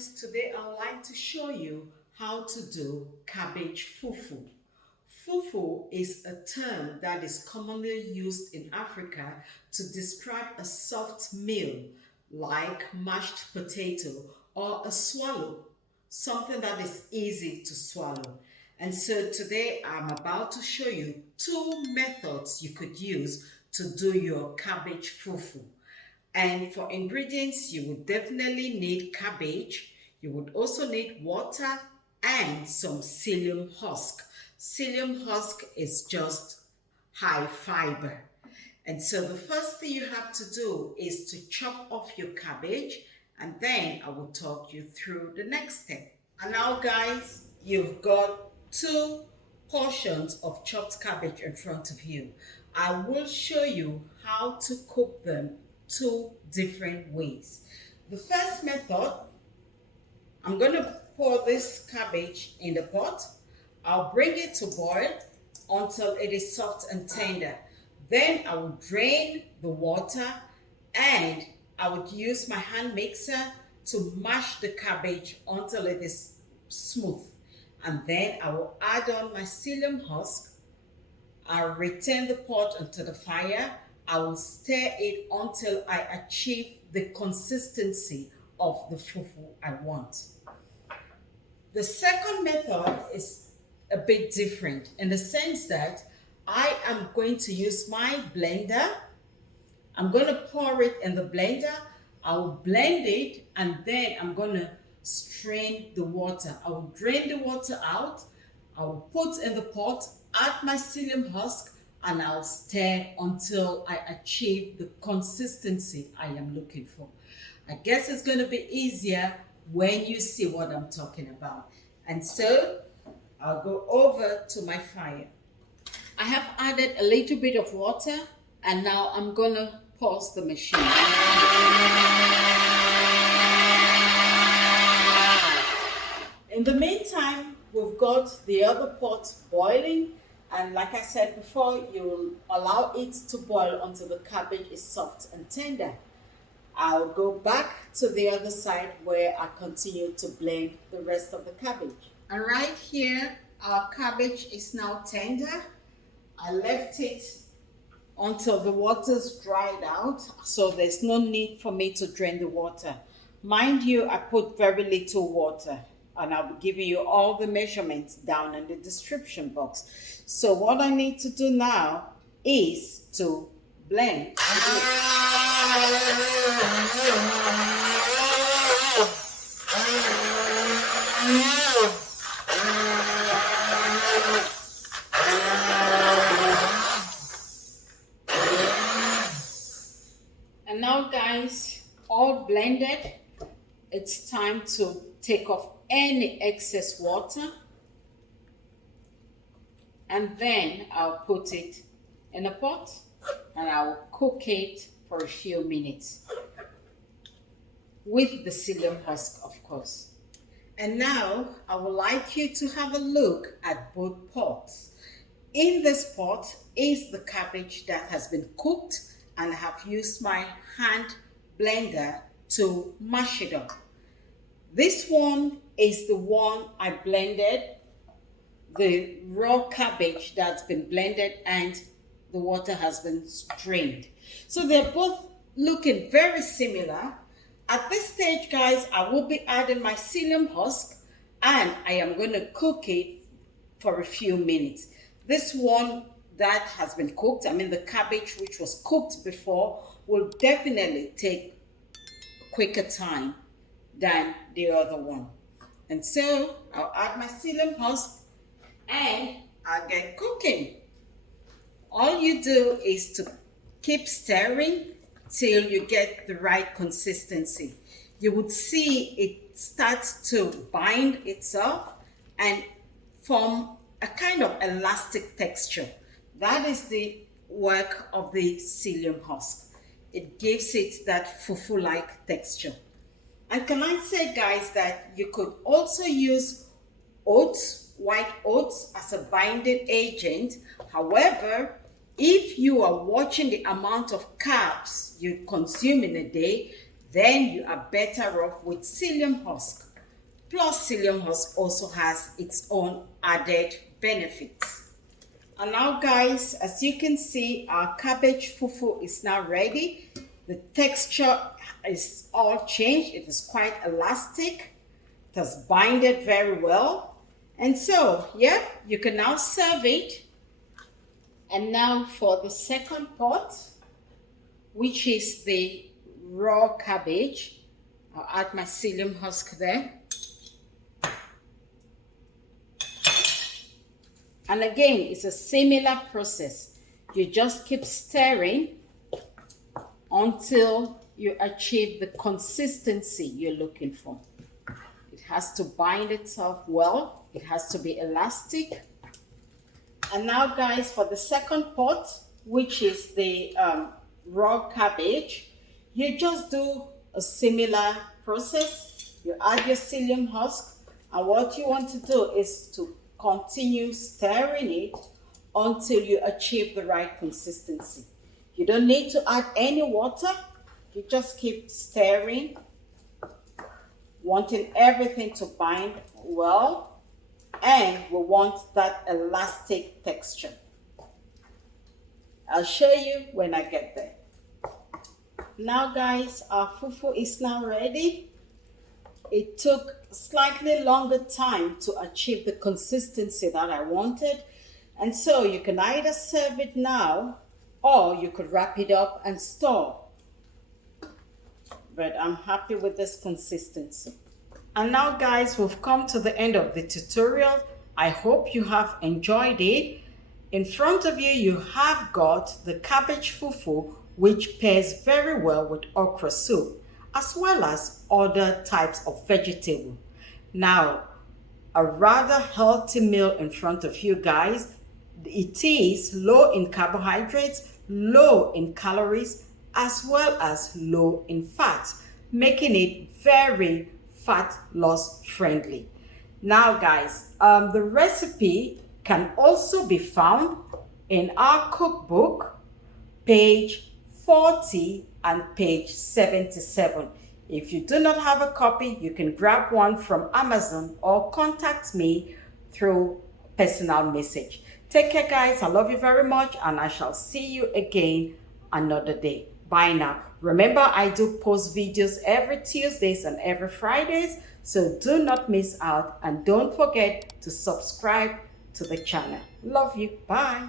guys, today I would like to show you how to do cabbage fufu. Fufu is a term that is commonly used in Africa to describe a soft meal like mashed potato or a swallow, something that is easy to swallow. And so today I'm about to show you two methods you could use to do your cabbage fufu. And for ingredients, you would definitely need cabbage. You would also need water and some psyllium husk. Psyllium husk is just high fiber. And so the first thing you have to do is to chop off your cabbage, and then I will talk you through the next step. And now guys, you've got two portions of chopped cabbage in front of you. I will show you how to cook them two different ways. The first method, I'm going to pour this cabbage in the pot. I'll bring it to boil until it is soft and tender. Then I will drain the water and I would use my hand mixer to mash the cabbage until it is smooth. And then I will add on my psyllium husk. I'll return the pot onto the fire. I will stir it until I achieve the consistency of the fufu I want. The second method is a bit different in the sense that I am going to use my blender. I'm going to pour it in the blender. I will blend it and then I'm going to strain the water. I will drain the water out. I will put in the pot, add my psyllium husk, and I'll stir until I achieve the consistency I am looking for. I guess it's going to be easier when you see what I'm talking about. And so I'll go over to my fire. I have added a little bit of water and now I'm going to pause the machine. In the meantime, we've got the other pot boiling. And like I said before, you will allow it to boil until the cabbage is soft and tender. I'll go back to the other side where I continue to blend the rest of the cabbage. And right here, our cabbage is now tender. I left it until the water's dried out, so there's no need for me to drain the water. Mind you, I put very little water. And I'll be giving you all the measurements down in the description box. So what I need to do now is to blend. And now guys, all blended, it's time to take off any excess water, and then I'll put it in a pot and I'll cook it for a few minutes with the psyllium husk, of course. And now I would like you to have a look at both pots. In this pot is the cabbage that has been cooked, and I have used my hand blender to mash it up. This one is the one I blended, the raw cabbage that's been blended and the water has been strained. So they're both looking very similar. At this stage, guys, I will be adding my psyllium husk and I am going to cook it for a few minutes. This one that has been cooked, I mean the cabbage which was cooked before, will definitely take quicker time than the other one. And so I'll add my psyllium husk and I'll get cooking. All you do is to keep stirring till you get the right consistency. You would see it starts to bind itself and form a kind of elastic texture. That is the work of the psyllium husk. It gives it that fufu-like texture. And can I say, guys, that you could also use oats, white oats, as a binding agent. However, if you are watching the amount of carbs you consume in a day, then you are better off with psyllium husk. Plus, psyllium husk also has its own added benefits. And now guys, as you can see, our cabbage fufu is now ready. The texture is all changed. It is quite elastic. It has binded very well. And so, yeah, you can now serve it. And now for the second pot, which is the raw cabbage. I'll add my psyllium husk there. And again, it's a similar process. You just keep stirring until you achieve the consistency you're looking for. It has to bind itself well. It has to be elastic. And now guys, for the second pot, which is the raw cabbage, you just do a similar process. You add your psyllium husk, and what you want to do is to continue stirring it until you achieve the right consistency. You don't need to add any water. You just keep stirring, wanting everything to bind well, and we want that elastic texture. I'll show you when I get there. Now guys, our fufu is now ready. It took slightly longer time to achieve the consistency that I wanted. And so you can either serve it now or you could wrap it up and store. But I'm happy with this consistency. And now guys, we've come to the end of the tutorial. I hope you have enjoyed it. In front of you, you have got the cabbage fufu, which pairs very well with okra soup, as well as other types of vegetable. Now, a rather healthy meal in front of you guys. It is low in carbohydrates, low in calories, as well as low in fat, making it very fat loss friendly. Now guys, the recipe can also be found in our cookbook, page 40 and page 77. If you do not have a copy, you can grab one from Amazon or contact me through personal message. Take care guys, I love you very much, and I shall see you again another day. Bye now. Remember, I do post videos every Tuesdays and every Fridays, so do not miss out, and don't forget to subscribe to the channel. Love you. Bye.